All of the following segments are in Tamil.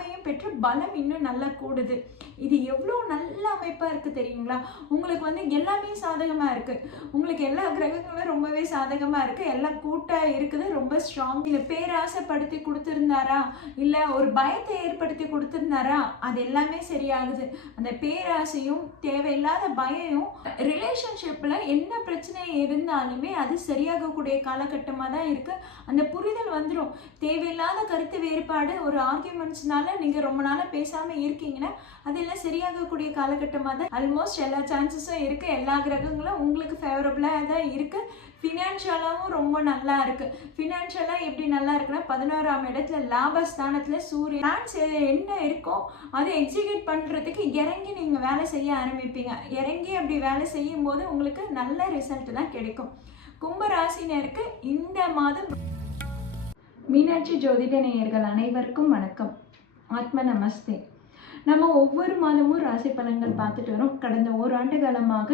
பார்வையும் பெற்று பலம் இன்னும் நல்லா கூடுது. இது எவ்வளோ நல்ல அமைப்பாக இருக்குது தெரியுங்களா? உங்களுக்கு வந்து எல்லாமே சாதகமாக இருக்குது உங்களுக்கு எல்லா கிரகங்களும் ரொம்பவே சாதகமாக இருக்குது எல்லாம் கூட்டாக இருக்குது. ரொம்ப ஸ்ட்ராங் இதை பேராசைப்படுத்தி கொடுத்துருந்தாரா? இல்லை ஒரு பயத்தை ஏற்படுத்தி கொடுத்துருந்தாரா? அது எல்லாமே சரியாகுது. அந்த பேராசையும் தேவையில்லாத பயம் ரிலேஷன்ஷிப்பில் என்ன பிரச்சனை இருந்தாலுமே அது சரியாகக்கூடிய காலகட்டமாக தான் இருக்குது அந்த புரிதல் வந்துடும் தேவையில்லாத கருத்து வேறுபாடு ஒரு ஆர்கியூமெண்ட்ஸ்னால நீங்கள் ரொம்ப நாளாக பேசாமல் இருக்கீங்கன்னா அதெல்லாம் சரியாகக்கூடிய காலகட்டமாக தான் ஆல்மோஸ்ட் எல்லா சான்சஸும் இருக்குது எல்லா கிரகங்களும் உங்களுக்கு ஃபேவரபுளாக தான் இருக்குது ஃபினான்ஷியலாகவும் ரொம்ப நல்லா இருக்குது ஃபினான்ஷியலாக எப்படி நல்லா இருக்குன்னா பதினோராம் இடத்துல லாபஸ்தானத்தில் சூரியன் பிளான்ஸ் என்ன இருக்கோ அதை எக்ஸிக்யூட் பண்ணுறதுக்கு இறங்கி நீங்கள் வேலை செய்ய ஆரம்பிப்பீங்க. இறங்கி அப்படி வேலை செய்யும் போது உங்களுக்கு நல்ல ரிசல்ட் தான் கிடைக்கும். கும்பராசினருக்கு இந்த மாதம் மீனாட்சி ஜோதிட நேயர்கள் அனைவருக்கும் வணக்கம். ஆத்ம நமஸ்தே நம்ம ஒவ்வொரு மாதமும் ராசி பலன்கள் பார்த்துட்டு வரோம். கடந்த ஓராண்டு காலமாக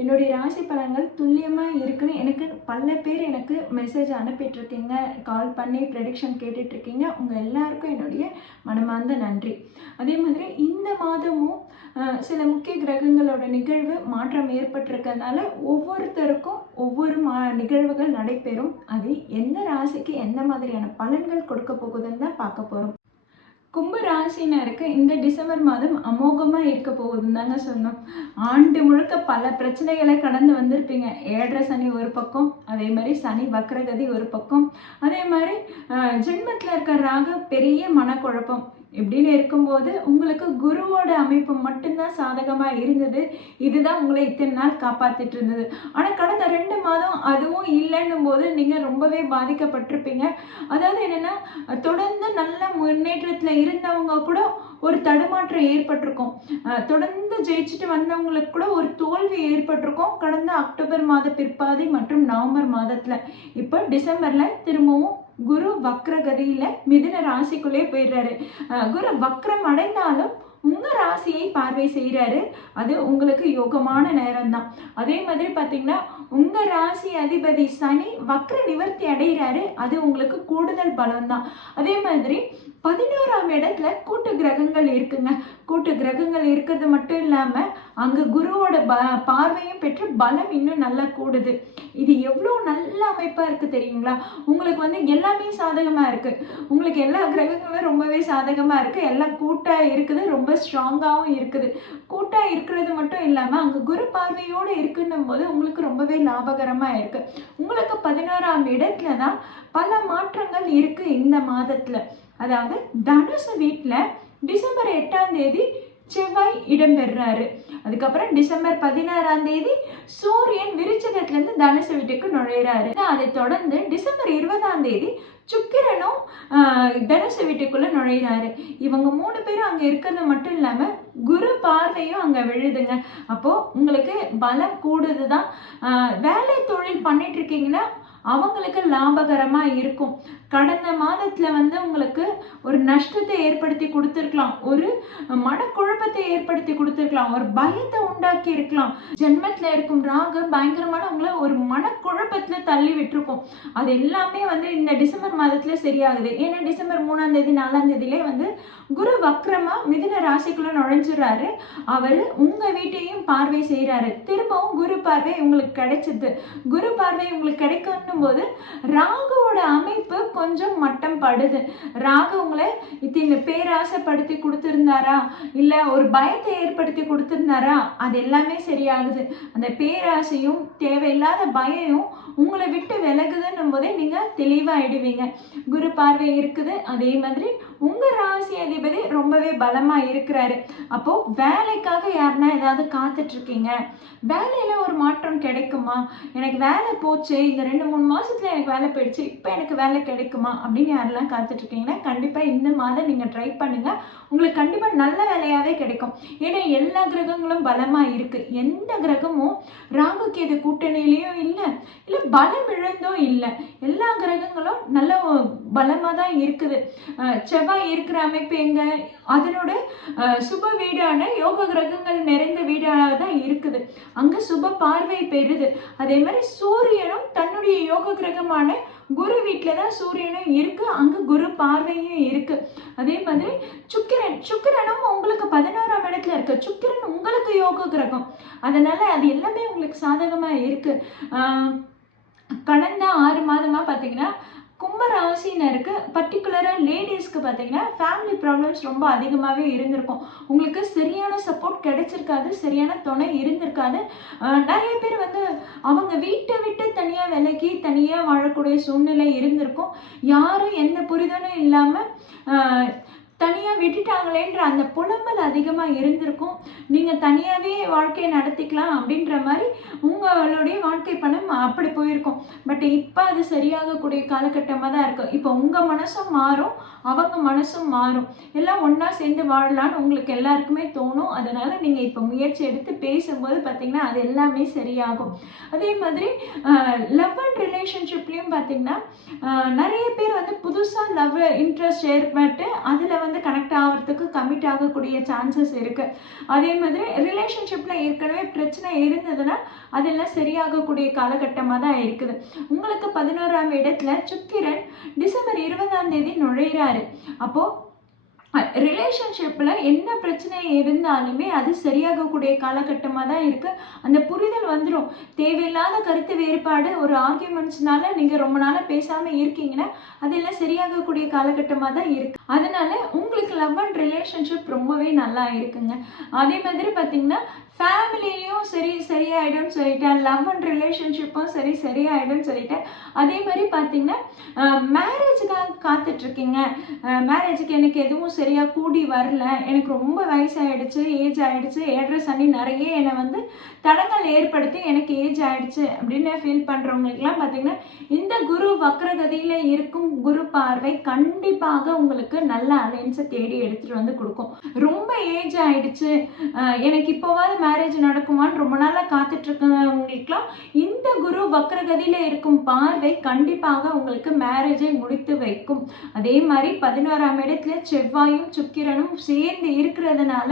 என்னுடைய ராசி பலன்கள் துல்லியமாக இருக்குன்னு எனக்கு பல பேர் எனக்கு மெசேஜ் அனுப்பிட்டுருக்கீங்க. கால் பண்ணி ப்ரெடிக்ஷன் கேட்டுட்ருக்கீங்க உங்கள் எல்லாருக்கும் என்னுடைய மனமார்ந்த நன்றி. அதே மாதிரி இந்த மாதமும் சில முக்கிய கிரகங்களோட நிகழ்வு மாற்றம் ஏற்பட்டிருக்கறனால ஒவ்வொருத்தருக்கும் ஒவ்வொரு மா நிகழ்வுகள் நடைபெறும். அது எந்த ராசிக்கு எந்த மாதிரியான பலன்கள் கொடுக்க போகுதுன்னு தான் பார்க்க போகிறோம் கும்பராசினருக்கு இந்த டிசம்பர் மாதம் அமோகமாக இருக்க போகுதுன்னு தாங்க சொன்னோம் ஆண்டு முழுக்க பல பிரச்சனைகளை கடந்து வந்திருப்பீங்க. ஏழரை சனி ஒரு பக்கம் அதே மாதிரி சனி வக்ரகதி ஒரு பக்கம். அதே மாதிரி ஜென்மத்தில் இருக்கிற ராக பெரிய மனக்குழப்பம். இப்படின்னு இருக்கும்போது உங்களுக்கு குருவோட அமைப்பு மட்டும்தான் சாதகமாக இருந்தது. இதுதான் உங்களை இத்தனை நாள் காப்பாற்றிட்டு இருந்தது. ஆனால் கடந்த ரெண்டு மாதம் அதுவும் இல்லைன்னும் போது நீங்கள் ரொம்பவே பாதிக்கப்பட்டிருப்பீங்க. அதாவது என்னென்னா தொடர்ந்து நல்ல முன்னேற்றத்தில் இருந்தவங்க கூட ஒரு தடுமாற்றம் ஏற்பட்டிருக்கும். தொடர்ந்து ஜெயிச்சுட்டு வந்தவங்களுக்கு கூட ஒரு தோல்வி ஏற்பட்டிருக்கும். கடந்த அக்டோபர் மாத பிற்பாதி மற்றும் நவம்பர் மாதத்தில். இப்போ டிசம்பரில் திரும்பவும் குரு வக்ரகதியில் மிதுன ராசிக்குள்ளே போயிடுறாரு. குரு வக்ரம் அடைந்தாலும் உங்க ராசியை பார்வை செய்கிறாரு அது உங்களுக்கு யோகமான நேரம் தான் அதே மாதிரி பார்த்தீங்கன்னா உங்க ராசி அதிபதி சனி வக்ர நிவர்த்தி அடைகிறாரு. அது உங்களுக்கு கூடுதல் பலம் தான் அதே மாதிரி பதினோராம் இடத்துல கூட்டு கிரகங்கள் இருக்குங்க. கூட்டு கிரகங்கள் இருக்கிறது மட்டும் இல்லாமல் அங்கே குருவோட ப பார்வையும் பெற்று பலம் இன்னும் நல்லா கூடுது. இது எவ்வளோ நல்ல அமைப்பாக இருக்குது தெரியுங்களா? உங்களுக்கு வந்து எல்லாமே சாதகமாக இருக்குது உங்களுக்கு எல்லா கிரகங்களும் ரொம்பவே சாதகமாக இருக்குது எல்லாம் கூட்டாக இருக்குது ரொம்ப ஸ்ட்ராங்காகவும் இருக்குது. கூட்டாக இருக்கிறது மட்டும் இல்லாமல் அங்கே குரு பார்வையோடு இருக்குன்னும் போது உங்களுக்கு ரொம்பவே லாபகரமாக இருக்குது உங்களுக்கு பதினோராம் இடத்துல தான் பல மாற்றங்கள் இருக்குது இந்த மாதத்தில். அதாவது தனுசு வீட்டில் டிசம்பர் எட்டாம் தேதி செவ்வாய் இடம்பெறாரு அதுக்கப்புறம் டிசம்பர் பதினாறாம் தேதி சூரியன் விருச்சகத்திலேருந்து தனுசு வீட்டுக்கு நுழையிறாரு. அதை தொடர்ந்து டிசம்பர் இருபதாம் தேதி சுக்கிரனும் தனுஷ தனுசு வீட்டுக்குள்ள நுழையிறாரு. இவங்க மூணு பேரும் அங்க இருக்கிறது மட்டும் இல்லாம குரு பார்வையும் அங்க விழுதுங்க. அப்போ உங்களுக்கு பலம் கூடுதுதான். தான் வேலை தொழில் பண்ணிட்டு இருக்கீங்கன்னா அவங்களுக்கு லாபகரமாக இருக்கும். கடந்த மாதத்தில் வந்து உங்களுக்கு ஒரு நஷ்டத்தை ஏற்படுத்தி கொடுத்துருக்கலாம். ஒரு மனக்குழப்பத்தை ஏற்படுத்தி கொடுத்துருக்கலாம். ஒரு பயத்தை உண்டாக்கி இருக்கலாம். ஜென்மத்தில் இருக்கும் ராகு பயங்கரமான உங்களை ஒரு மனக்குழப்பத்தில் தள்ளி விட்டுருக்கும். அது எல்லாமே வந்து இந்த டிசம்பர் மாதத்தில் சரியாகுது. ஏன்னா டிசம்பர் மூணாம் தேதி நாலாம் தேதியிலே வந்து குரு வக்ரமாக மிதுன ராசிக்குள்ள நுழைஞ்சிடுறாரு அவர் உங்கள் வீட்டையும் பார்வை செய்கிறாரு திரும்பவும் குரு பார்வை உங்களுக்கு கிடைச்சது. குரு பார்வை உங்களுக்கு கிடைக்கணும் போது ராகுவோட அமைப்பு கொஞ்சம் மட்டம் படுது. ராகு உங்களை இத்தனை பேராசைப்படுத்தி கொடுத்துருந்தாரா? இல்லை ஒரு பயத்தை ஏற்படுத்தி கொடுத்துருந்தாரா? அது எல்லாமே சரியாகுது. அந்த பேராசையும் தேவையில்லாத பயம் உங்களை விட்டு விலகுதுன்னும் போதே நீங்க தெளிவாயிடுவீங்க. குரு பார்வை இருக்குது அதே மாதிரி உங்க ராசி அதிபதி ரொம்பவே பலமா இருக்கிறாரு. அப்போ வேலைக்காக யாருன்னா ஏதாவது காத்துட்டு இருக்கீங்க வேலையில ஒரு மாற்றம் கிடைக்குமா? எனக்கு வேலை போச்சு இந்த ரெண்டு மூணு மாசத்துல எனக்கு வேலை போயிடுச்சு இப்போ எனக்கு வேலை கிடைக்குமா? அப்படின்னு யாரெல்லாம் காத்துட்டு இருக்கீங்கன்னா கண்டிப்பா இந்த மாதம் நீங்க ட்ரை பண்ணுங்க. உங்களுக்கு கண்டிப்பா நல்ல வேலையாவே கிடைக்கும். ஏன்னா எல்லா கிரகங்களும் பலமா இருக்கு. எந்த கிரகமும் ராகு கேது கூட்டணியிலையும் இல்லை இல்லை பலம் இழந்தும் இல்லை. எல்லா கிரகங்களும் நல்ல பலமாக தான் இருக்குது. செவ்வாய் இருக்கிற அமைப்பு எங்க? அதனோட சுப வீடான யோக கிரகங்கள் நிறைந்த வீடாக தான் இருக்குது. அங்கே சுப பார்வை பெறுது. அதே மாதிரி சூரியனும் தன்னுடைய யோக கிரகமான குரு வீட்டில் தான் சூரியனும் இருக்குது அங்கே குரு பார்வையும் இருக்குது அதே மாதிரி சுக்கிரன் சுக்கிரனும் உங்களுக்கு பதினோராம் இடத்துல இருக்கு. சுக்கிரன் உங்களுக்கு யோக கிரகம். அதனால் அது எல்லாமே உங்களுக்கு சாதகமாக இருக்குது கடந்த ஆறு மாதமாக பார்த்தீங்கன்னா கும்ப ராசினருக்கு பர்டிகுலராக லேடிஸ்க்கு பார்த்தீங்கன்னா ஃபேமிலி ப்ராப்ளம்ஸ் ரொம்ப அதிகமாகவே இருந்திருக்கும். உங்களுக்கு சரியான சப்போர்ட் கிடைச்சிருக்காது சரியான துணை இருந்திருக்காது. நிறைய பேர் வந்து அவங்க வீட்டை விட்டு தனியாக விலைக்கு தனியாக வாழக்கூடிய சூழ்நிலை இருந்திருக்கும். யாரும் எந்த புரிதலும் இல்லாமல் தனியாக விட்டுட்டாங்களேன்ற அந்த புலம்பல் அதிகமாக இருந்திருக்கும். நீங்கள் தனியாகவே வாழ்க்கையை நடத்திக்கலாம் அப்படின்ற மாதிரி உங்களுடைய வாழ்க்கை பணம் அப்படி போயிருக்கும். பட் இப்போ அது சரியாகக்கூடிய காலகட்டமாக தான் இருக்கும். இப்போ உங்கள் மனசும் மாறும் அவங்க மனசும் மாறும். எல்லாம் ஒன்றா சேர்ந்து வாழலாம்னு உங்களுக்கு எல்லாருக்குமே தோணும். அதனால நீங்கள் இப்போ முயற்சி எடுத்து பேசும்போது பார்த்தீங்கன்னா அது எல்லாமே சரியாகும். அதே மாதிரி லவ் அண்ட் ரிலேஷன்ஷிப்லேயும் பார்த்தீங்கன்னா நிறைய பேர் வந்து புதுசாக லவ் இன்ட்ரெஸ்ட் ஏற்பட்டு அதில் வந்து வந்து கனெக்ட் ஆகிறதுக்கு கமிட் ஆகக்கூடிய சான்சஸ் இருக்குது அதே மாதிரி ரிலேஷன்ஷிப்பில் ஏற்கனவே பிரச்சனை இருந்ததுன்னா அதெல்லாம் சரியாகக்கூடிய காலகட்டமாக தான் இருக்குது. உங்களுக்கு பதினோராம் இடத்துல சுக்கிரன் டிசம்பர் இருபதாம் தேதி நுழையிறாரு. அப்போது ரிலேஷன்ஷிப்பில் என்ன பிரச்சனை இருந்தாலுமே அது சரியாகக்கூடிய காலகட்டமாக தான் இருக்குது அந்த புரிதல் வந்துடும் தேவையில்லாத கருத்து வேறுபாடு ஒரு ஆர்கியூமெண்ட்ஸ்னால நீங்கள் ரொம்ப நாளாக பேசாமல் இருக்கீங்கன்னா அதெல்லாம் சரியாகக்கூடிய காலகட்டமாக தான் இருக்குது அதனால உங்களுக்கு லவ் அண்ட் ரிலேஷன்ஷிப் ரொம்பவே நல்லா இருக்குங்க. அதே மாதிரி பார்த்தீங்கன்னா ஃபேமிலியும் சரி சரியாயிடும்னு சொல்லிட்டேன். லவ் அண்ட் ரிலேஷன்ஷிப்பும் சரி சரியாயிடும்னு சொல்லிட்டேன். அதே மாதிரி பார்த்தீங்கன்னா மேரேஜுக்காக காத்துட்ருக்கீங்க. மேரேஜுக்கு எனக்கு எதுவும் சரியாக கூடி வரல. எனக்கு ரொம்ப வயசாயிடுச்சு ஏஜ் ஆகிடுச்சு ஏழரை சனி நிறைய என்னை வந்து தடங்கள் ஏற்படுத்தி எனக்கு ஏஜ் ஆகிடுச்சு அப்படின்னு ஃபீல் பண்ணுறவங்களுக்குலாம் பார்த்தீங்கன்னா இந்த குரு வக்ரகதியில் இருக்கும் குரு பார்வை கண்டிப்பாக உங்களுக்கு நல்ல அலைன்ஸை தேடி எடுத்துகிட்டு வந்து கொடுக்கும். ரொம்ப ஏஜ் ஆகிடுச்சு எனக்கு இப்போவாது மேரேஜ் நடக்குமான்னு ரொம்ப நாளாக காத்துட்டு இருக்கவங்களுக்குலாம் இந்த குரு வக்ரகதியில் இருக்கும் பார்வை கண்டிப்பாக உங்களுக்கு மேரேஜை முடித்து வைக்கும். அதே மாதிரி பதினோராம் இடத்துல செவ்வாயும் சுக்கிரனும் சேர்ந்து இருக்கிறதுனால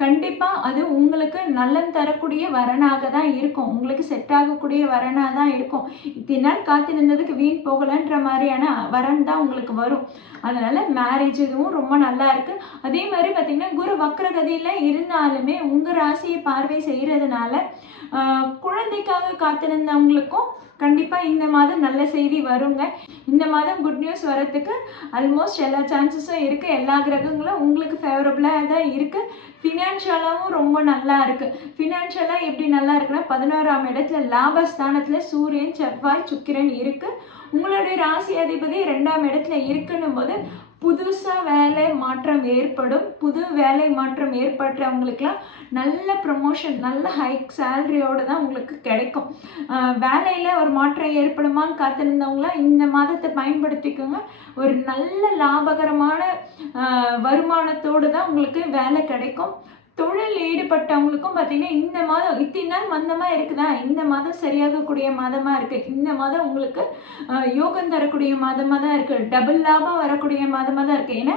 கண்டிப்பாக அது உங்களுக்கு நலன் தரக்கூடிய வரனாக தான் இருக்கும். உங்களுக்கு செட் ஆகக்கூடிய வரனாக தான் இருக்கும். இத்தனை நாள் காத்திருந்ததுக்கு வீண் போகலன்ற மாதிரியான வரன் தான் உங்களுக்கு வரும். அதனால் மேரேஜ் இதுவும் ரொம்ப நல்லா இருக்குது அதே மாதிரி பார்த்திங்கன்னா குரு வக்ரகதியில் இருந்தாலுமே உங்கள் ராசியை பார்வை செய்கிறதுனால குழந்தைக்காக காத்திருந்தவங்களுக்கும் கண்டிப்பாக இந்த மாதம் நல்ல செய்தி வருங்க. இந்த மாதம் குட் நியூஸ் வரத்துக்கு ஆல்மோஸ்ட் எல்லா சான்சஸும் இருக்குது எல்லா கிரகங்களும் உங்களுக்கு ஃபேவரபுளாக தான் இருக்குது ஃபினான்ஷியலாகவும் ரொம்ப நல்லா இருக்குது ஃபினான்ஷியலாக எப்படி நல்லா இருக்குன்னா பதினோராம் இடத்துல லாபஸ்தானத்தில் சூரியன் செவ்வாய் சுக்கிரன் இருக்குது உங்களுடைய ராசி அதிபதி ரெண்டாம் இடத்துல இருக்குன்னும் போது புதுசாக வேலை மாற்றம் ஏற்படும் புது வேலை மாற்றம் ஏற்பட்டவங்களுக்கெல்லாம் நல்ல ப்ரமோஷன் நல்ல ஹைக் சேலரியோடு தான் உங்களுக்கு கிடைக்கும். வேலையில் ஒரு மாற்றம் ஏற்படுமான்னு காத்திருந்தவங்களாம் இந்த மாதத்தை பயன்படுத்திக்கோங்க. ஒரு நல்ல லாபகரமான வருமானத்தோடு தான் உங்களுக்கு வேலை கிடைக்கும். தொழில் ஈடுபட்டவங்களுக்கும் பார்த்தீங்கன்னா இந்த மாதம் இத்தனை நாள் மந்தமாக இருக்குதா? இந்த மாதம் சரியாகக்கூடிய மாதமாக இருக்குது இந்த மாதம் உங்களுக்கு யோகம் தரக்கூடிய மாதமாக தான் இருக்குது டபுள் லாபம் வரக்கூடிய மாதமாக தான் இருக்குது ஏன்னா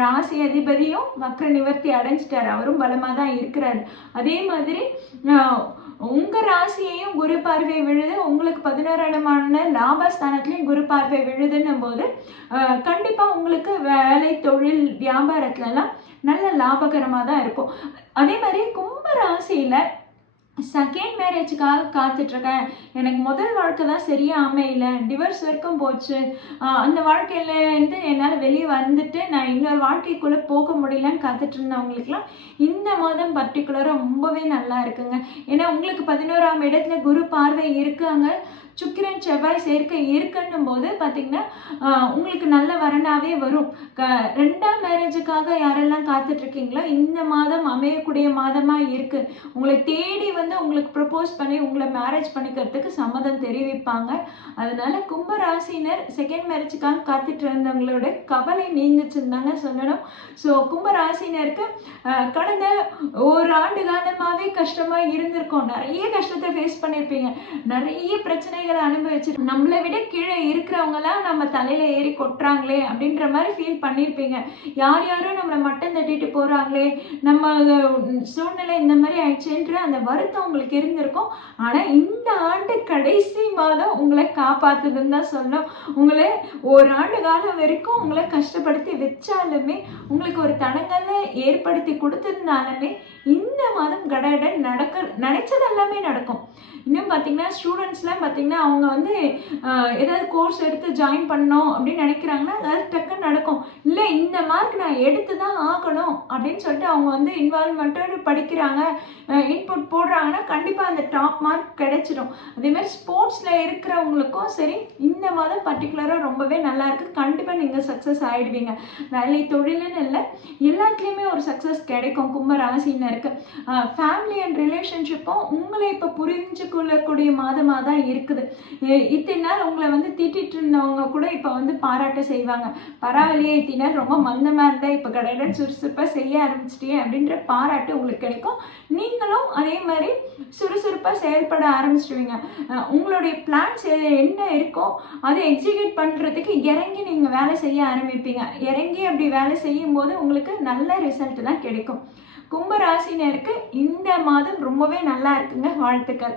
ராசி அதிபதியும் வக்ர நிவர்த்தி அடைஞ்சிட்டார். அவரும் பலமாக தான் இருக்கிறார். அதே மாதிரி உங்கள் ராசியையும் குரு பார்வை விழுது உங்களுக்கு பதினோரு லாபஸ்தானத்துலேயும் குரு பார்வை விழுதுன்னும் போது கண்டிப்பாக உங்களுக்கு வேலை தொழில் வியாபாரத்துலலாம் நல்ல லாபகரமாக தான் இருக்கும். அதே மாதிரி கும்ப ராசியில் செகண்ட் மேரேஜுக்காக காத்துட்ருக்கேன். எனக்கு முதல் வாழ்க்கை தான் சரியாக அமையல டிவர்ஸ் வரைக்கும் போச்சு. அந்த வாழ்க்கையிலேருந்து என்னால் வெளியே வந்துட்டு நான் இன்னொரு வாழ்க்கைக்குள்ளே போக முடியலன்னு காத்துட்டு இருந்தவங்களுக்குலாம் இந்த மாதம் பர்டிகுலராக ரொம்பவே நல்லா இருக்குங்க. ஏன்னா உங்களுக்கு பதினோராம் இடத்துல குரு பார்வை இருக்காங்க. சுக்கிரன் செவ்வாய் சேர்க்கை இருக்குன்னும் போது பார்த்தீங்கன்னா உங்களுக்கு நல்ல வரனாகவே வரும். க ரெண்டாம் மேரேஜுக்காக யாரெல்லாம் காத்துட்ருக்கீங்களோ இந்த மாதம் அமையக்கூடிய மாதமாக இருக்கு. உங்களை தேடி வந்து உங்களுக்கு ப்ரப்போஸ் பண்ணி உங்களை மேரேஜ் பண்ணிக்கிறதுக்கு சம்மதம் தெரிவிப்பாங்க. அதனால் கும்பராசினர் செகண்ட் மேரேஜுக்காக காத்துட்டு இருந்தவங்களோட கவலை நீங்குச்சுன்னு தாங்க சொல்லணும். ஸோ கும்பராசினருக்கு கடந்த ஒரு ஆண்டு காலமாகவே கஷ்டமாக இருந்திருக்கும். நிறைய கஷ்டத்தை ஃபேஸ் பண்ணியிருப்பீங்க நிறைய பிரச்சனை வேதனைகளை அனுபவிச்சு நம்மளை விட கீழே இருக்கிறவங்கலாம் நம்ம தலையில ஏறி கொட்டுறாங்களே அப்படின்ற மாதிரி ஃபீல் பண்ணியிருப்பீங்க. யார் யாரும் நம்மளை மட்டம் தட்டிட்டு போறாங்களே நம்ம சூழ்நிலை இந்த மாதிரி ஆயிடுச்சுன்ற அந்த வருத்தம் உங்களுக்கு இருந்திருக்கும். ஆனா இந்த ஆண்டு கடைசி மாதம் உங்களை காப்பாத்துதுன்னு தான் சொல்லணும். உங்களை ஒரு ஆண்டு காலம் வரைக்கும் உங்களை கஷ்டப்படுத்தி வச்சாலுமே உங்களுக்கு ஒரு தடங்கல்ல ஏற்படுத்தி கொடுத்ததுனாலுமே இந்த மாதம் கடகடன் நடக்க நினைச்சது எல்லாமே நடக்கும். இன்னும் பார்த்தீங்கன்னா ஸ்டூடெண்ட்ஸ்லாம் பார்த்தீங்கன்னா அவங்க வந்து ஏதாவது கோர்ஸ் எடுத்து ஜாயின் பண்ணணும் அப்படின்னு நினைக்கிறாங்கன்னா அது டக்குன்னு நடக்கும். இல்லை இந்த மார்க் நான் எடுத்து தான் ஆகணும் அப்படின்னு சொல்லிட்டு அவங்க வந்து இன்வால்மெண்ட்டோடு படிக்கிறாங்க. இன்புட் போடுறாங்கன்னா கண்டிப்பாக அந்த டாப் மார்க் கிடைச்சிடும். அதேமாதிரி ஸ்போர்ட்ஸில் இருக்கிறவங்களுக்கும் சரி இந்த மாதம் பர்டிகுலராக ரொம்பவே நல்லாயிருக்கு கண்டிப்பாக நீங்கள் சக்ஸஸ் ஆகிடுவீங்க வேலை தொழிலுன்னு இல்லை எல்லாத்துலேயுமே ஒரு சக்ஸஸ் கிடைக்கும். கும்ப இருக்குது ஃபேமிலி அண்ட் ரிலேஷன்ஷிப்பும் உங்களை இப்போ புரிஞ்சு கொள்ளக்கூடிய மாதமாக தான் இருக்குது. இத்தனை நாள் உங்களை வந்து திட்டிட்டு இருந்தவங்க கூட இப்போ வந்து பாராட்ட செய்வாங்க. பரவாயில்லையே இத்தனை ரொம்ப மந்தமாக இருந்தால் இப்போ கடையில் சுறுசுறுப்பாக செய்ய ஆரம்பிச்சிட்டியே அப்படின்ற பாராட்டு உங்களுக்கு கிடைக்கும். நீங்களும் அதே மாதிரி சுறுசுறுப்பாக செயல்பட ஆரம்பிச்சிடுவீங்க. உங்களுடைய பிளான்ஸ் என்ன இருக்கோ அதை எக்ஸிக்யூட் பண்ணுறதுக்கு இறங்கி நீங்கள் வேலை செய்ய ஆரம்பிப்பீங்க. இறங்கி அப்படி வேலை செய்யும் போது உங்களுக்கு நல்ல ரிசல்ட் தான் கிடைக்கும். கும்பராசினருக்கு இந்த மாதம் ரொம்பவே நல்லா இருக்குங்க வாழ்த்துக்கள்.